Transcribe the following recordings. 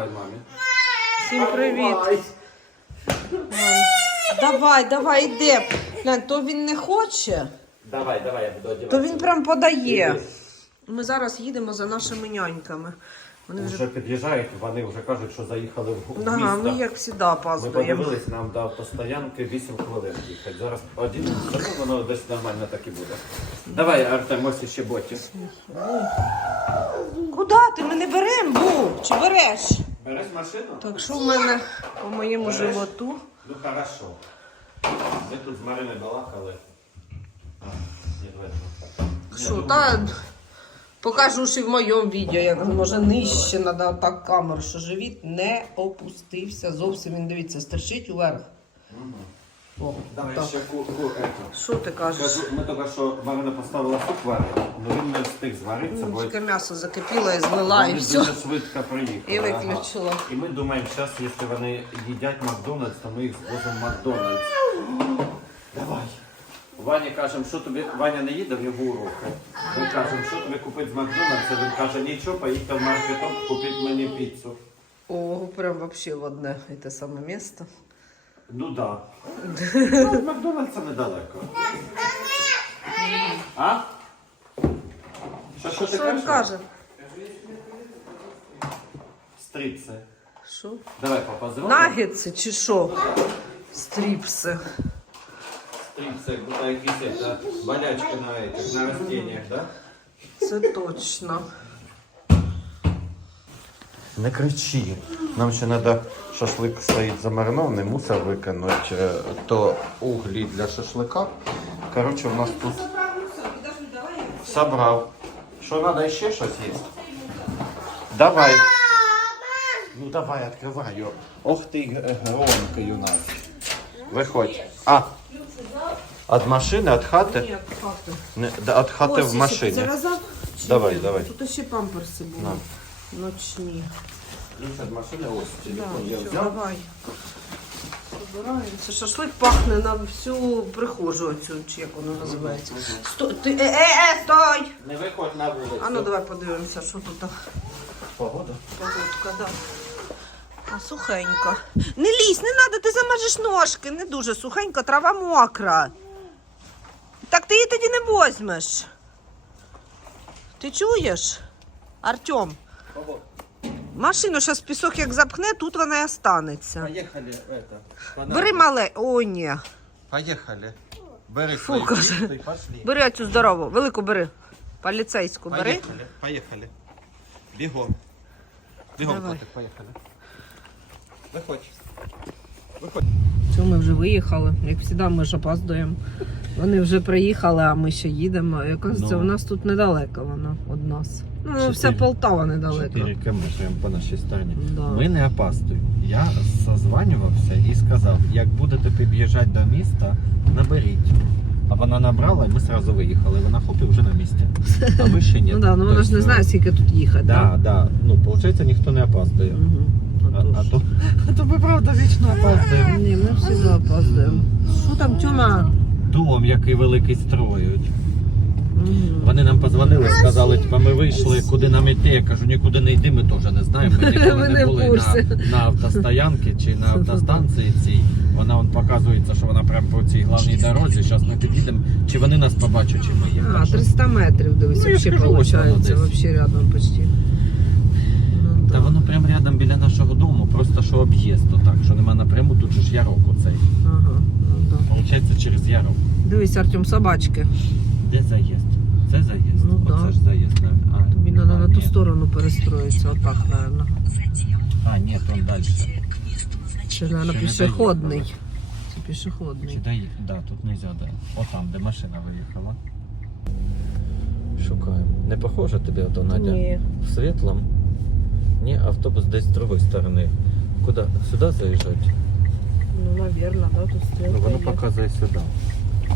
давай мамі. Всім привіт. Давай. Давай, давай, йде. Глянь, то він не хоче, Давай, давай, я буду одягати. то він прям подає. Ми зараз їдемо за нашими няньками. Вони вже Вже під'їжджають, вони вже кажуть, що заїхали в ага, місто. ми як завжди Ми опаздуємо. подивились, нам дав постоянки 8 хвилин їхати. Зараз один, зато воно десь нормально так і буде. Давай, Артем, ось ще боті. Куди ти? Ми не беремо, бу? Чи береш? Береш машину? Так що в мене по моєму Береш? животу? Ну хорошо. Ми тут з Мариною балакали. А, не видно. Що, Ні, та покажу ще в моєму відео, як може нижче треба так камеру, що живіт не опустився. Зовсім він дивіться, стерчить уверх. О, Давай так. ще ку, ку, ето. Що ти кажеш? Кажу, ми тільки що Марина поставила суп варити, але він не встиг зваритися, бо Тільки м'ясо закипіло і злила, і вони все. дуже швидко приїхали. І ага. виключила. І ми думаємо, зараз, якщо вони їдять Макдональдс, то ми їх звозимо в Макдональдс. Давай. Вані кажемо, що тобі Ваня не їде, в нього уроки. Ми кажемо, що тобі купити з Макдональдса. Він каже, нічого, поїдьте в маркетом, купіть мені піцу. О, прям вообще в одне і те саме місто. Ну да. Ну, Від Макдональдса недалеко. А? Що, що ти Що він кажеш? каже? Стріпси. Що? Давай, папа, зробимо. Нагетси чи що? Стріпси. Стрипсы, будто якісь это, болячки на этих, на растениях, да? Це точно. Не кричи. Нам ще треба шашлик стоїть замаринований, мусор викинути, е, то углі для шашлика. Коротше, у нас тут собрав. Що треба ще щось є? Давай. Ну давай, відкривай. його. Ох ти громкий у нас. Виходь. А. Від машини, від хати? Ні, хати. Не, да, від хати в машині. Давай, давай. Тут ще памперси були. На. Ночні. Ключ від машини, ось телефон я все, взяв. давай. Собираємося. Шашлик пахне на всю прихожу цю, чи як воно називається. Сто... Ти... Е, е, е, стой! Не виходь на вулицю. А ну давай подивимося, що тут Погода. погодка, да. А сухенько. Не лізь, не треба, ти замажеш ножки. Не дуже сухенько, трава мокра. Так ти її тоді не возьмеш. Ти чуєш? Артем, машину зараз пісок як запхне, тут вона і останеться. Поехали, это. Бери мале. О, ні. Поехали. Бери Фу, свої каже. і пошли. Бери оцю здорову, велику бери. Поліцейську бери. Поехали, поехали. Бігом. Бігом, Давай. котик, поехали. Виходь. Все, ми вже виїхали. Як завжди, ми ж опаздуємо. Вони вже приїхали, а ми ще їдемо. Оказується, Ну. у нас тут недалеко вона від нас. Ну, Чотири- вся Полтава недалеко. 4 км живемо по нашій стороні. Да. Ми не опаздуємо. Я созванювався і сказав, як будете під'їжджати до міста, наберіть. А вона набрала, і ми одразу виїхали. Вона хоп і вже на місці. А ми ще ні. Ну да, ну вона ж не Тобто, знає, скільки тут їхати. Да, да. Ну, виходить, ніхто не опаздує. Угу. А, а то, а то ми правда вічно опаздуємо. Ні, ми завжди опаздуємо. Що там, Тьома? Дом, який великий строють. Вони нам позвонили, сказали, типа, ми вийшли, куди нам йти. Я кажу, нікуди не йди, ми теж не знаємо. Ми ніколи Ми не не були на, на автостоянці чи на автостанції цій. Вона он показується, що вона прямо по цій главній дорозі. Зараз ми підійдемо, чи вони нас побачать, чи ми їх. А, Так 300 метрів, дивись, Ну, я ж взагалі кажу, ось воно виходить. десь. Вообще рядом почти. Ну, Та да. воно прямо рядом біля нашого дому, просто що об'їзд, так, що нема напряму, тут же ж ярок оцей. Ага, ну, да. Получається через ярок. Дивись, Артем, собачки. Де заїзд? Це заїзд? Ну, Оце да. ж заїзд. не? А, Тобі треба а, на ту ні. сторону перестроїтися, отак, наверное. А, ні, он далі. Це, Ще не пішохідний. Це Чи пішохідний. дай... Да, тут нельзя, да. О там, де машина виїхала. Шукаємо. Не похоже тобі ото, Надя? Ні. В світлом? Ні, автобус десь з другої сторони. Куди? Сюди заїжджати? Ну, наверное, да, тут стрілка Ну, воно є. показує сюди.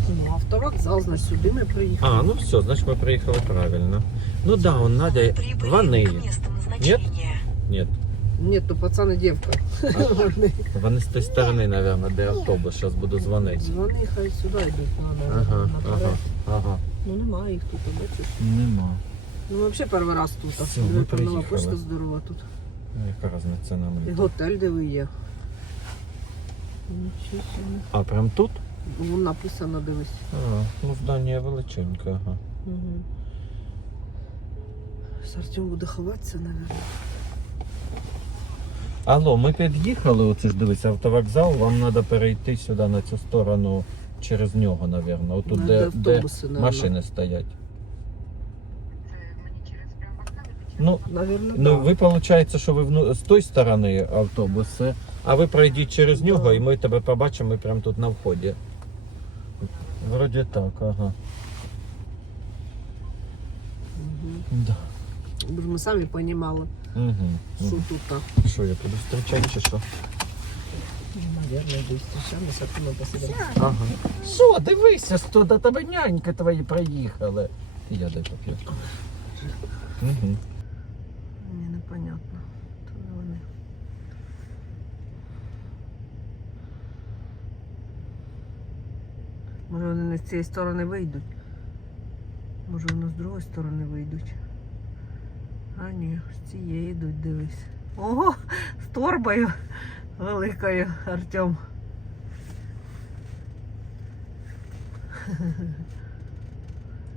Ну, автовокзал, значить, сюди ми приїхали. А, ну все, значить ми приїхали правильно. Ну да, он Надя ванили. Нет? Нет. Ні, то пацан і дівка. Вони. Вони з тієї сторони, мабуть, де автобус. Зараз буду дзвонити. Вони хай сюди йдуть, надо. Ага, ага, ага. Ну, немає їх тут, а бачиш. Нема. Ну, взагалі перший раз тут. Все, Диви, ми там нова приїхали. почта здорова тут. Ну, Яка різниця нам? І готель, де ви є. Нічого собі. А прям тут? Вон написано, дивись. А, ну здання величеньке, ага. Угу. Артем буде ховатися, мабуть. Алло, ми під'їхали, оце ж дивись, автовокзал, вам треба перейти сюди на цю сторону через нього, напевно. Отут, де, де де автобуси, наверно. машини стоять. Ну, Наверно, ну да. ви виходить, що ви вну... з тої сторони автобуси, а ви пройдіть через Да. нього і ми тебе побачимо прямо тут на вході. Вроді так, ага. Угу. Да. Бо ж ми самі розуміли, Угу. що тут так. Що, я буду зустрічати чи що? Наверное, десь ми посидимо. Ага. Що, дивися, що до тебе няньки твої приїхали. І я де поп'ю. Угу. Мені непонятно. То не вони. Може вони не з цієї сторони вийдуть. Може вони з другої сторони вийдуть. А ні, з цієї йдуть, дивись. Ого, з торбою великою, Артем.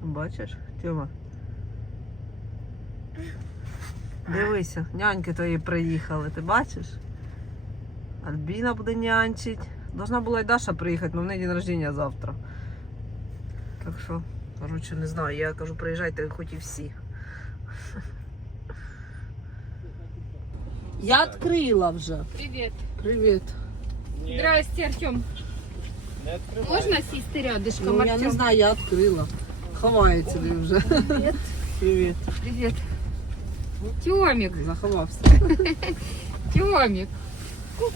Бачиш, Тьома? Дивися, няньки твої приїхали, ти бачиш? Альбіна буде нянчить. Должна була й Даша приїхати, але в неї день рождення завтра. Так що, коротше, не знаю. Я кажу, приїжджайте хоч і всі. Я відкрила вже. Привет. Привіт. Здрасте, Артем. Можно сесть рядышком, Ну, я не Артем? знаю, я відкрила. Ховається він вже. Привет. Привіт. Привет. Тёмик, Заховався. Тёмик,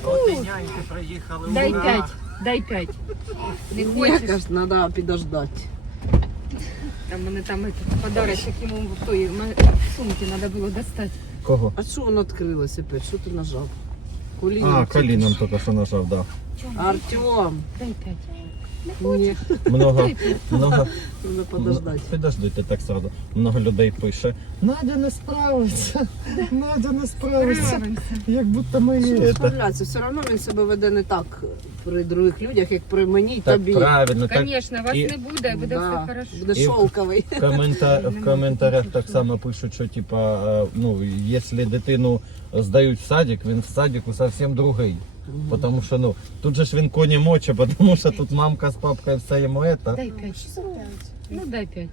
От і няньки приїхали. дай ура! пять, дай пять. Не Мені хочешь? кажуть, треба підождати. Там мене там этот подарочек ему в той ма- сумке надо было достать. Кого? А що воно відкрилося опять? Що ти нажав? Коліном. А, тільки коліном що. тільки що нажав, да. Тём, Артем. дай пять. Ні, Много, много. треба подождати. Підождите так сразу. Много людей пише. Надя не справиться. Надя не справиться. Як будто ми це. справляться? Все одно він себе веде не так при других людях, як при мені і Так тобі. правильно, так Конечно, вас і- не буде, буде Да, все хорошо. Буде І- шовковий. в, комента... в коментарях так само пишуть, що типа, е, ну, якщо дитину здають в садик, він в садику зовсім другий. Потому що ну тут же ж він коні моче, тому що тут мамка з папкою все йому это. Дай пять. Ну дай пять.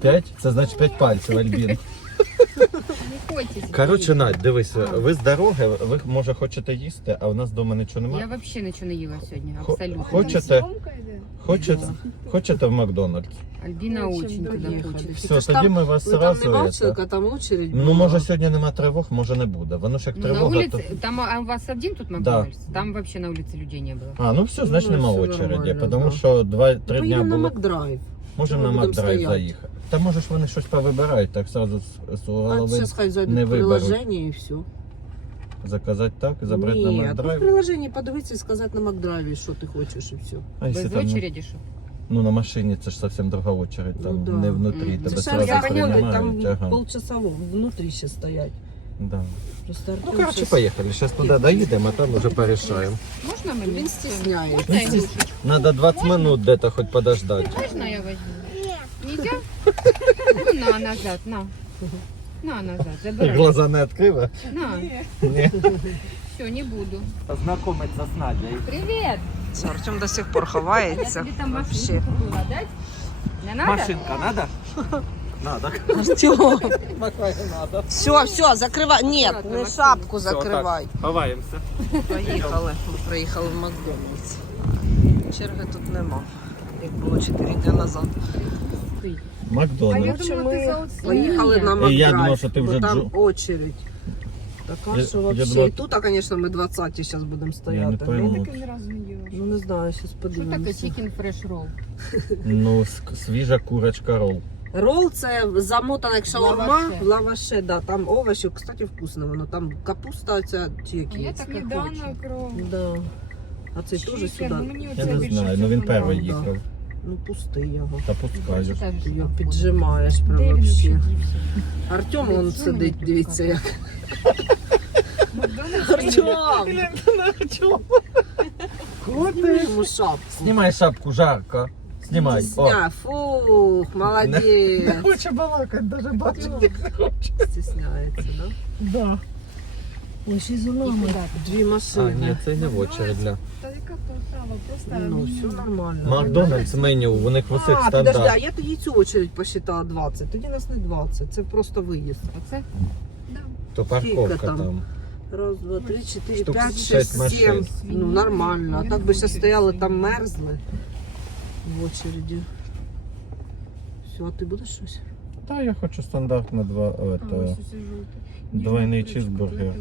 П'ять? Це значить п'ять пальців, Альбін. Не хойтесь. Коротше, Надь, дивися, ви з дороги, ви може хочете їсти, а в нас вдома нічого Я немає. вообще ничего не ела сегодня, Хо- абсолютно. Хочете, хочете, хочете в Макдональдс? Альбина очень туда доехали. хочет. Все, ж тоді там- ми вас Ви там сразу. не бачили, яка там очередь Ну, може сьогодні нема тривог, може не буде. Воно ж як Ну, на тривога, то. улице, там а у вас один тут Макдональдс? Там вообще на улице людей не было. А, ну все, значить Ну, нема все очереді, нормально, тому да. що два-три дня Поїдемо на було. Макдрайв. Можемо на будемо Макдрайв стояти? заїхати. Та може ж вони щось повибирають, так сразу з, з А голови зараз хай зайдуть в виберуть. приложення і все. заказати так, забрати на Ні, тут в Макдрайв. приложенні подивитися і сказати на Макдрайві, що ти хочеш і все. А якщо Без там, очереди, что? ну на машині це ж зовсім друга очередь, там Ну, да. не внутрі, Мгм. тебе Це сразу зараз заходять, приймають. там Ага. полчасово внутрі ще стоять. Да. Просто Ну, Артем коротше, щас- поїхали. Зараз туди доїдемо, а там уже порішаємо. Можно мне? Він стісняє. Игрушечку? Надо 20 минут где-то хоч подождать. Можно я возьму? Нельзя? Ну, на, назад, на. На, назад, забирай. Глаза не відкрила? На, Ні. все, не буду. Познайомитися з Надією. Привет! Це Артем до сих пор Я ховається. тебе там Вообще. машинку купила, дать? Не надо? надо? Надо. Артем, надо. все, все, закривай. Ні, Аккуратно, не Максим. шапку закривай. Ховаємося. Поїхали. Ми приїхали в Макдональдс. Черги тут нема. Як було 4 дні назад. Макдональдс. думала, ти за оце. Поїхали на Макдрайв, я думав, що ти вже бо там джу- очередь. Така, Я- що я вообще. думав- І тут, а, звісно, ми 20 зараз будемо Я не стояти. пойму. Ну не знаю, зараз Що таке подивимося. chicken fresh roll? Ну, ск- свіжа курочка рол. Рол це замотана як шаурма Лаваше. в лаваше, да, там овочі, кстати, вкусно воно. Там капуста ця чи А які. я так і хочу. Сніданок. Да. А цей теж Чикен, сюди. ну мені Я оце не більше знаю, ну він всього перший да. їхав. Ну пустий його. Та пускай. Так Ти же його піджимаєш прям Де взагалі? Артем он сидить, дивіться, як Артем! Куди йому шапку? Снимай шапку, жарко. Снимай. О. Сня, фух, Не молодець. хоче балакати, даже бачити не хоче. Стісняється, да? Да. Ой, ще з улами. Дві А, машини. ні, це не в очередь для. То просто Ну, все нормально. Макдональдс меню, у них в усіх А, подожди, а я тоді цю очередь посчитала 20. Тоді нас не 20, це просто виїзд. Оце? То Скільки парковка там? там. Раз, два, три, чотири, Штук п'ять, шість шесть, машин. сім. Ну, нормально. А так би ще стояли там мерзли в очереді. Все, а ти будеш щось? Та я хочу стандартно два. А, Это, ось усе жовте. Двойний чизбургер.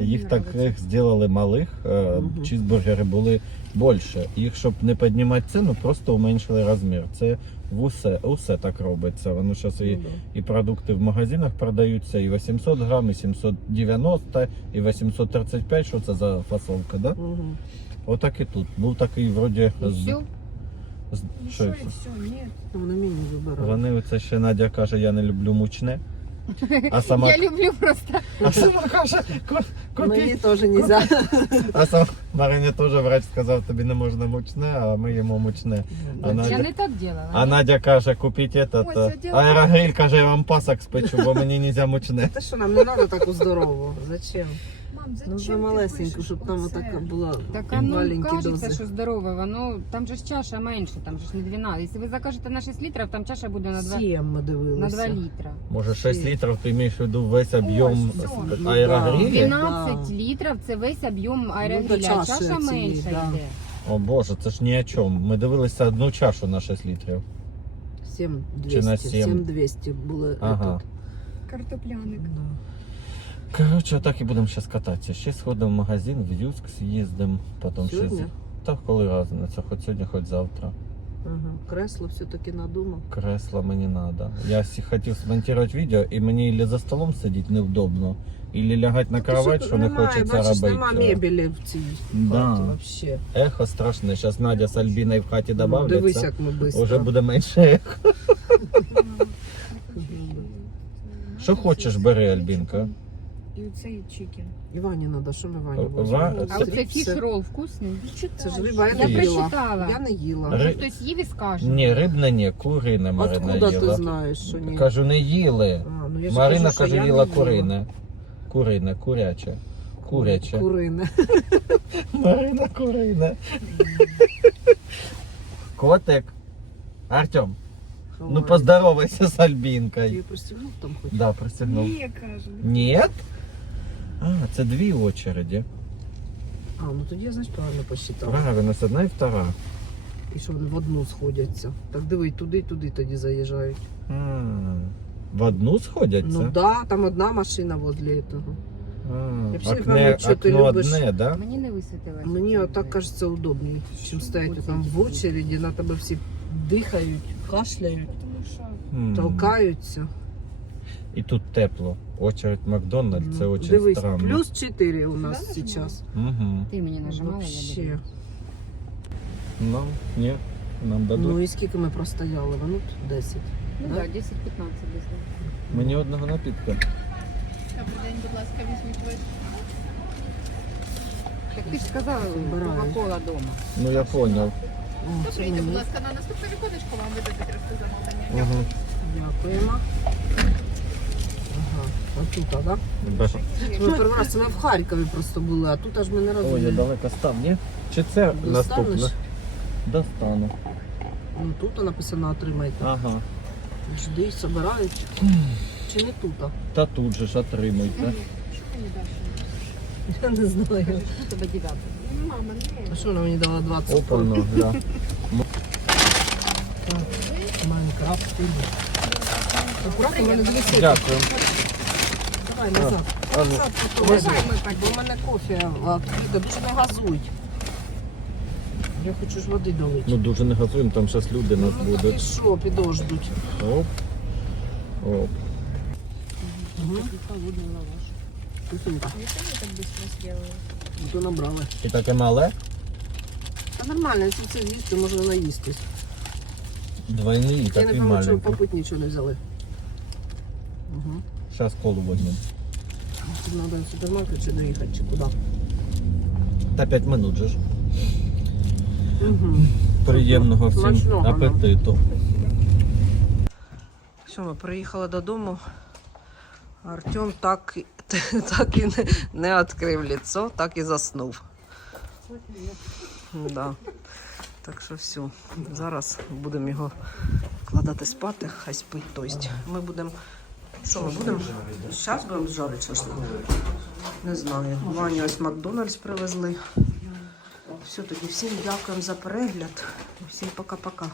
їх таких зробили малих, Мгм. чизбургери були більше. Їх, щоб не піднімати ціну, просто уменьшили розмір. Це в усе, усе так робиться. Воно зараз і, Ну, і продукти в магазинах продаються, і 800 грам, і 790, і 835, що це за фасовка, да? Мгм. Отак і тут. Був такий вроді з, з- що що, і все, ні. Вони мені вибирають. Вони оце ще Надя каже, я не люблю мучне. А сама, Я люблю просто. а сама каже, «Ко- Мені купіть. теж не можна. А сам Мариня теж врач сказав, тобі не можна мучне, а ми їмо мучне. А Я Надя, не так делала. а Надя каже, купіть этот, я е, аерогриль, каже, я вам пасок спечу, бо мені не можна мучне. Те, що нам не треба таку здорову. Зачем? Мам, Ну, за малесеньку, щоб там отака була Так а ну маленькі кажеться, що здорове, воно там же ж чаша менше, там же ж не 12. Якщо ви закажете на 6 літрів, там чаша буде на 2, Сім ми на дивилися. 2 літра. Може 6 літрів, ти маєш в виду весь об'єм Ось, все. Ну, аерогрилі? 12 літрів це весь об'єм аерогриля, до а чаші чаша цієї, менша да. йде. О боже, це ж ні о чому. Ми дивилися одну чашу на 6 літрів. 7 Чи на 200, сім? 7 200 були. Ага. Картопляник. Да. Коротше, так і будемо зараз кататися. Ще сходимо в магазин, в Юск з'їздимо, потім ще Сьогодні? з- Так, коли разниця, хоч сьогодні, хоч завтра. Ага. Кресло все-таки надумав. Кресло мені треба. Я сі- хотів смонтувати відео, і мені ілі за столом сидіти невдобно, ілі лягати на Ну, кровать, що, не немає, хочеться бачиш, робити. Нема мебелі в цій Да. хаті вообще. Ехо страшне. Зараз Надя з Альбіною в хаті Ну, дивись, додавляться. як ми швидко. Уже буде менше ехо. Що хочеш, бери, Альбінка. І оцей чикен. Івані треба, що ми Вані Ва- возьмемо? А Це- фіш це, рол вкусний? це ж риба, я Я не їла. прочитала. Я не їла. Ри- Може хтось їв і скаже. Ні, рибне ні, курине Марина Откуда ти їла. знаєш, що ні? Кажу, не їли. А, ну я ж Марина кажу, що каже, я не їла курине. Курине, куряче. Куряче. Курине. Марина курине. Котик. Артем, ну поздоровайся з Ти Альбінкою. її пристігнув там хоч? Да, пристегнув. Ні, каже. Ні? А, це дві очереди. А, ну тоді я, значить, правильно посчитала. Правильно, з одна і втора. І що вони в одну сходяться. Так диви, туди, туди тоді заїжджають. А, В одну сходяться? Ну да, там одна машина возле этого. А, Я всі окне, пам'ятаю, що ти окно любиш. одне, да? Мені не висвітилося. Мені це. отак кажеться удобнее, чим стоять там в очереді, на тебе всі дихають, кашляють, М. толкаються. І тут тепло. Очередь Макдональдс, це Ну, очень Дивись, странно. плюс 4 у нас Сюди зараз. Угу. ти мені нажимала, я Вообще. дивлюсь. Ну, ні, нам дадуть. Ну і скільки ми простояли? Минут 10. Ну Да? так, 10-15 десь. Мені одного напітка. Добрий день, будь ласка, візьміть ви. Так ти ж сказала, Збираю. Кока-Кола вдома. Ну я поняв. О, це будь мені. ласка, на наступну віконечку вам видадуть замовлення. Угу. Дякуємо. Ага, а тут, а, да? Да. Ми перший раз ми в Харкові просто були, а тут аж ми не разу. Ой, я далеко став, ні? Чи це Достанеш? наступне? Достану. Ну тут написано отримайте. Ага. Жди, собирають. Чи не тут? Та тут же ж отримуйте. Далі? Я не знаю. Тебе дев'ятий. Мама. А що вона мені дала 20 Опа, ну, да. Майнкрафт. Аккуратно, в мене дивися. Дякую. Давай назад. А, ну, Назад, Давай ми так, бо в мене кофе відкрито. Дуже не газують. Я хочу ж води долити. ну дуже не газуємо, там зараз люди нас Ну так і будуть. що, підождуть. Оп. Оп. Угу. Я сьогодні так. То набрали. І таке мале? Та нормально, якщо це з'їсти, можна наїстись. Двойний і Я не такий пам'ятаю, що маленький. попит нічого не взяли. Угу. Зараз колу возьмемо. Надо в супермаркет чи доїхати, чи куди? Та 5 минут же ж. Угу. Приємного всім Смачного нам. апетиту. Все, ми приїхали додому. Артем так, і- так і не, не відкрив ліцо, так і заснув. Да. Так що все. Зараз будемо його вкладати спати, хай спить. Тобто ми будемо. Що ми будемо? Зараз будемо жарити шашлик. Не знаю. Ваню ось Макдональдс привезли. Все, тоді всім дякуємо за перегляд. Всім пока-пока.